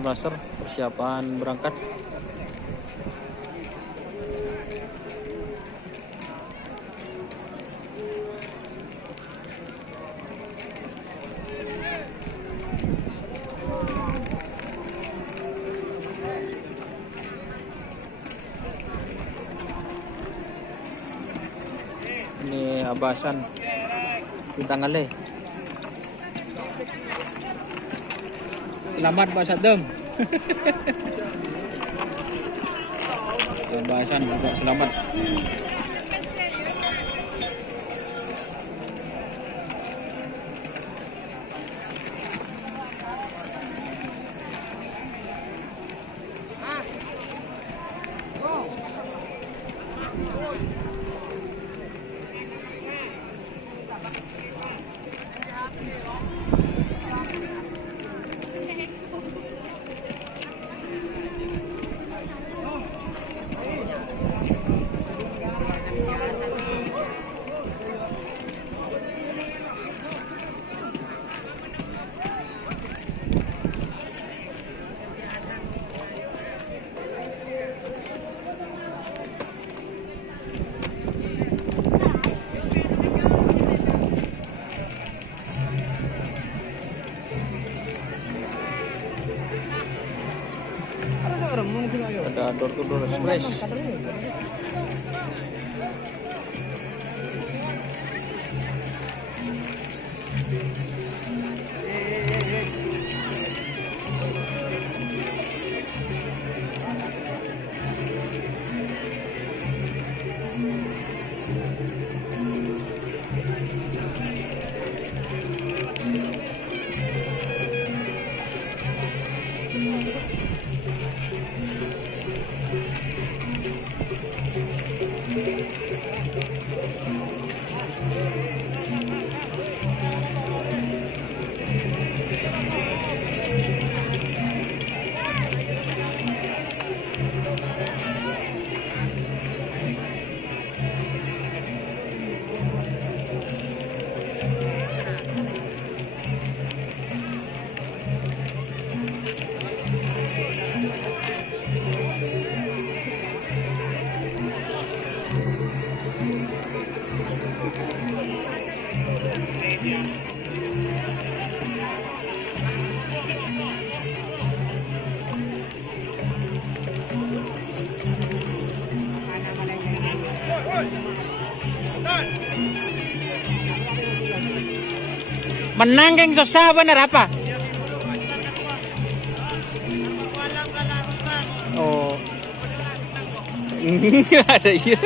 laser persiapan berangkat. Ini Abasan Bintang Ale. Selamat Pak Sadem. Abasan juga selamat. Ada door to door express. Menang geng susah bener apa? Oh. Ada iya.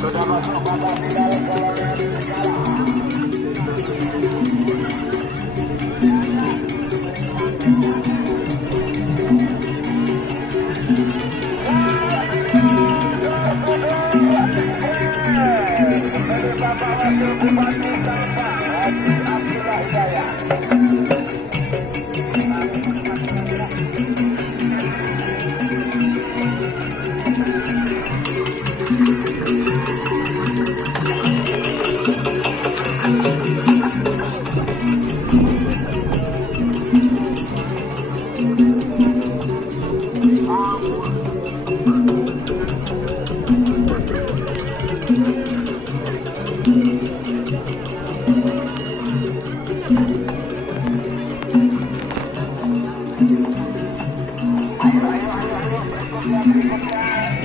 Sudah masuk babak final golongan segala. Bapak Wakil Bupati Sampang Haji Abdullah Hidayat.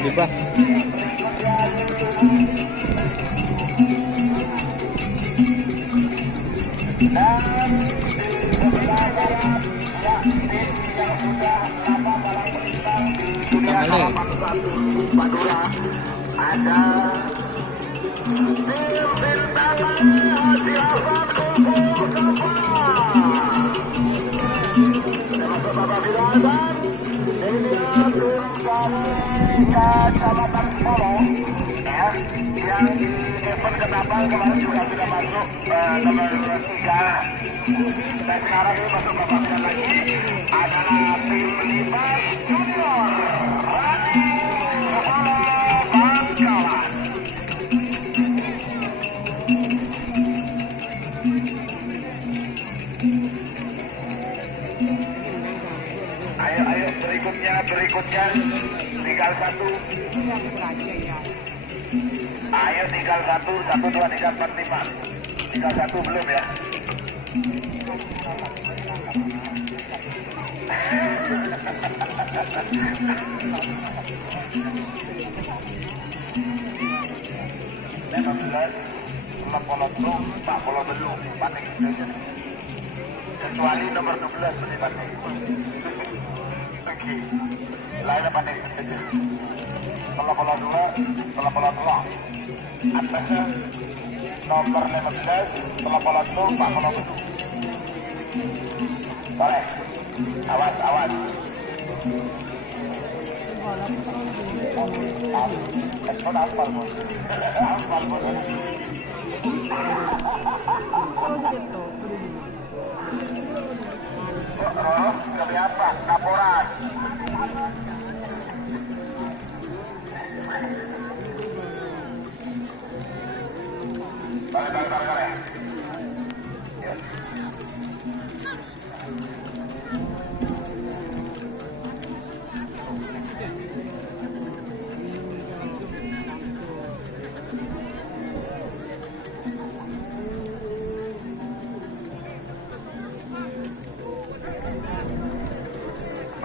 Bebas. Madura ada tim bintang Haji Hasan Kumpul Babak final dan ini tim dari Kecamatan Solo ya, yang di event Ketapang kemarin juga sudah masuk nomor 3 dan sekarang ini masuk babak final lagi adalah tim Lipas Junior. Ayo berikutnya tinggal satu. Ayo tinggal satu, 1, 2, 3, 4, 5. Tinggal satu belum ya? Pak Polo belum, panik saja. Kecuali nomor 12 menitnya. Oke, lainnya panik saja. Polo 2, Polo 3. Atasnya nomor 15, Polo 1, Pak Polo belum. Boleh, awas. Hafal bos. Kami apa? Laporan. Balik. Ya.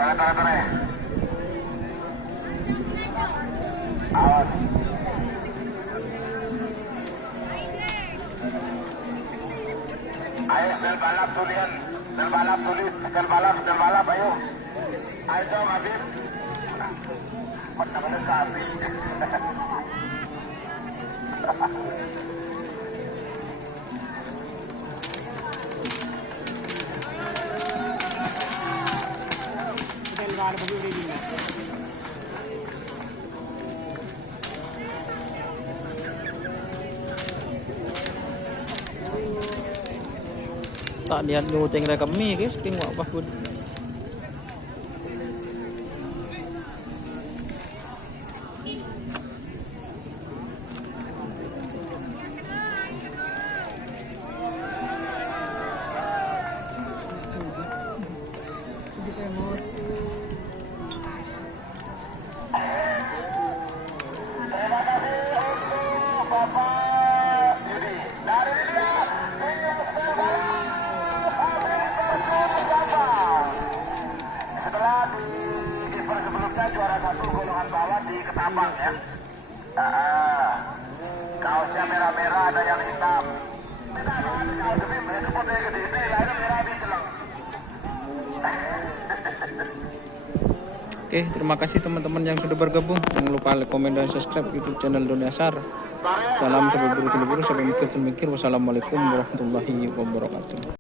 Balik. Awas. Ayo sel balap tulian, sel balap ayo. Ayo Habib. Mana sapi. Tak niat nyuting rekami guys, tengok apa pun. Juara 1 golongan bawah di Ketapang ya. Kaosnya merah-merah, ada yang hitam. Kaos ini putih gede, ini lainnya merah di jelang. Oke, terima kasih teman-teman yang sudah bergabung. Jangan lupa like, komen, dan subscribe YouTube channel Doniasar. Salam sampai bertemu, sampai mikir. Wassalamualaikum warahmatullahi wabarakatuh.